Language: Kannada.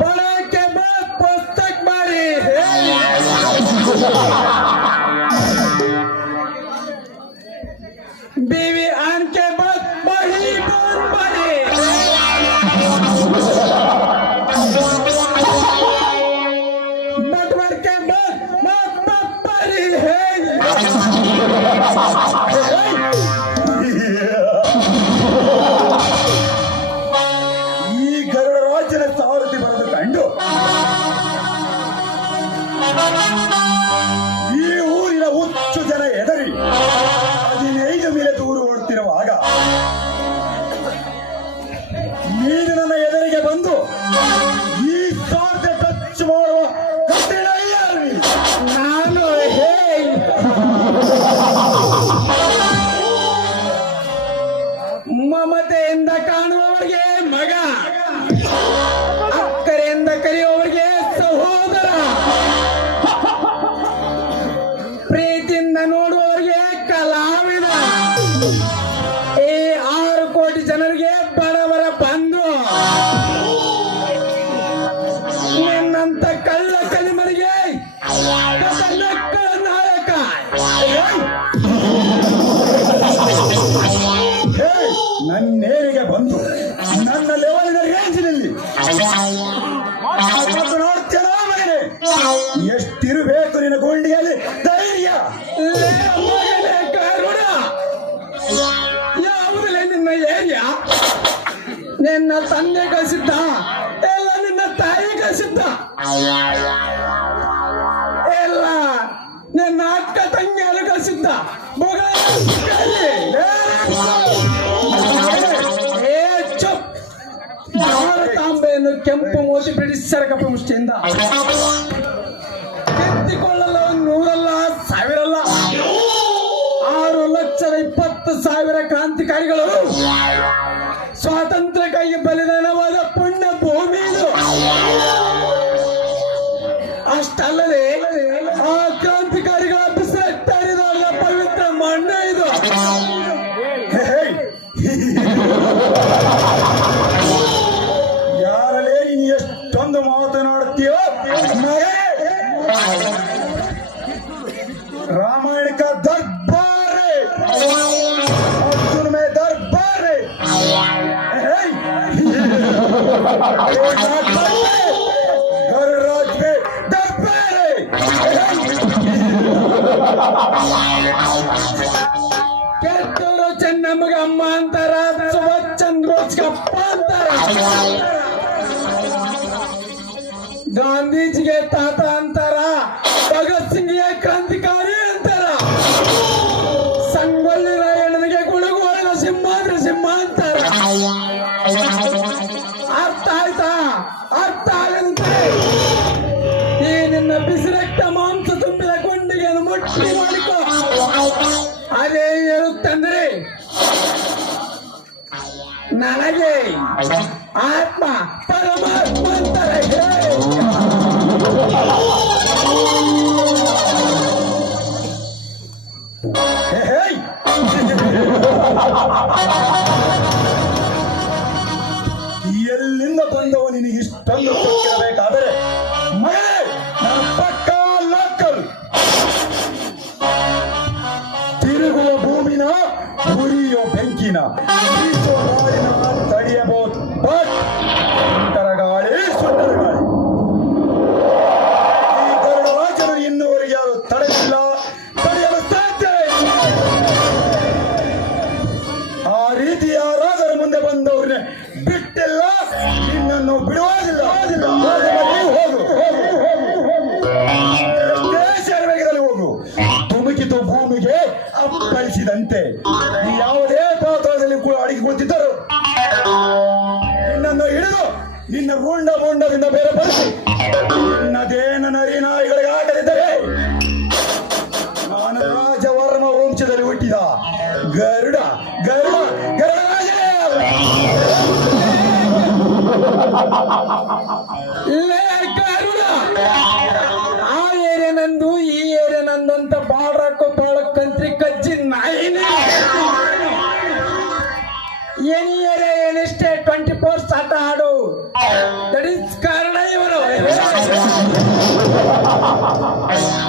पढ़ाई के बाद पुस्तक मारी बीवी ಮಗ. ಎಷ್ಟಿರಬೇಕು ನಿನ್ನ ಗುಂಡಿಯಲ್ಲಿ? ಧೈರ್ಯ! ಕರುಣ ನಿನ್ನ ಏರಿಯ? ನಿನ್ನ ತಂದೆ ಕಳಿಸಿದ್ದ? ಎಲ್ಲ ನಿನ್ನ ತಾಯಿ ಕಳಿಸಿದ್ದ? ಎಲ್ಲ ನಿನ್ನ ಅಕ್ಕ ತಂಗಿಯರು ಕಳಿಸಿದ್ದ? ಮಗ ಭಾರತಾಂಬೆಯನ್ನು ಕೆಂಪು ಮೋತಿ ಬ್ರಿಟಿಷರ ಕಪ್ಪಮುಷ್ಟಿಯಿಂದ ಲಕ್ಷದ ಇಪ್ಪತ್ತು ಸಾವಿರ ಕ್ರಾಂತಿಕಾರಿಗಳು ಸ್ವಾತಂತ್ರ್ಯಕ್ಕಾಗಿ ಬಲಿದಾನವಾದ ಪುಣ್ಯ ಭೂಮಿ ಇದು. ಅಷ್ಟಲ್ಲದೆ ಆ ಕ್ರಾಂತಿಕಾರಿಗಳ ಬಿಸಿಲಟ್ಟಾರಿದ ಪವಿತ್ರ ಮಣ್ಣು ಇದು. ಯಾರಲ್ಲೇ ನೀನು ಎಷ್ಟೊಂದು ಮಾತನಾಡ್ತೀಯೋ गरुड़राज में दरबार ಕೆತ್ತೂರು ಚೆನ್ನಮ್ಮಗ ಅಮ್ಮ ಅಂತಾರ ಸುಭಾಷ್ ಚಂದ್ರ ಅಪ್ಪ ಅಂತಾರ ಗಾಂಧೀಜಿಗೆ ತಾತ ಅಂತಾರ ಭಗತ್ ಸಿಂಗ್ಗೆ ಕ್ರಾಂತಿಕಾರಿ ಅಂತಾರ ಸಂಗೊಳ್ಳಿ ರಾಯಣ್ಣನಿಗೆ ಗುಳುಗೋಳಿನ ಸಿಂಹಾದ್ರ ಸಿಂಹ ಅಂತಾರ ಬಿಸಿರಕ್ತ ಮಾಂಸ ತುಂಬಿದ ಕೊಂಡಿಗೆಯನ್ನು ಮುಟ್ಟಿ ಮಾಡಿಕೊ. ಅದೇ ಹೇಳುತ್ತಂದ್ರೆ, ನನಗೆ ಆತ್ಮ ಪರಮಾತ್ಮ ಅಂತಾರೆ ಎಲ್ಲಿಂದ ಬಂದವ ನಿನಗೆ ಇಷ್ಟೊಂದು না। ನಿನ್ನ ರುಂಡ ಬೇರೆ ಬರಿಸಿ ನದೇನ ನರಿ ನಾಯಿಗಳಿಗೆ ಆಟದಿದ್ದರೆ ನಾನು ರಾಜವರ್ಮ ವಂಶದಲ್ಲಿ ಹುಟ್ಟಿದ ಗರುಡ ಗರುಡ. ಲೇ ಗರುಡ, ಆ ಏರಿಯ ನಂದು, ಈ ಏರೆ ನಂದಂತ ಅಂತ ಬಾಳಕ್ಕಂತ್ರಿ ಬಾಳ ಕಂತ್ರಿ ಕಜ್ಜಿ ನಾಯಿನೇ ಎನಿ ಏರಿಯಾ ಏನಿಷ್ಟೇ ಟ್ವೆಂಟಿ ಫೋರ್ ಸಾಟ ಆಡು 哈哈哈哈哈哈。